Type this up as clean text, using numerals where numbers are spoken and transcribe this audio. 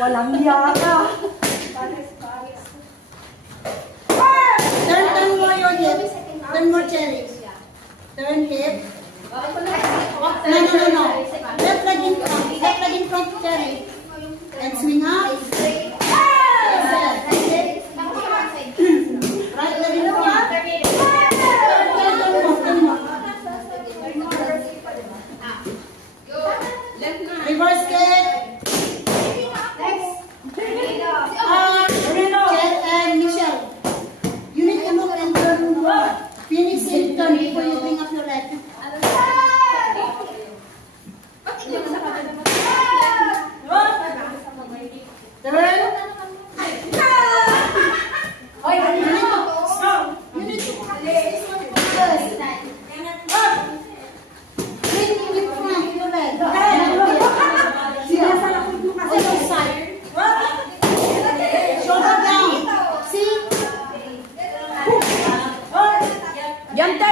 Walang yaka. Turn more your hip. Turn more cherry. Turn hip. No. Left leg in front. Left leg in front, cherry. And swing up. Right leg in front. Reverse kick. Michelle, you need to look and turn. Finish it, turn before you bring up your leg. Jump down.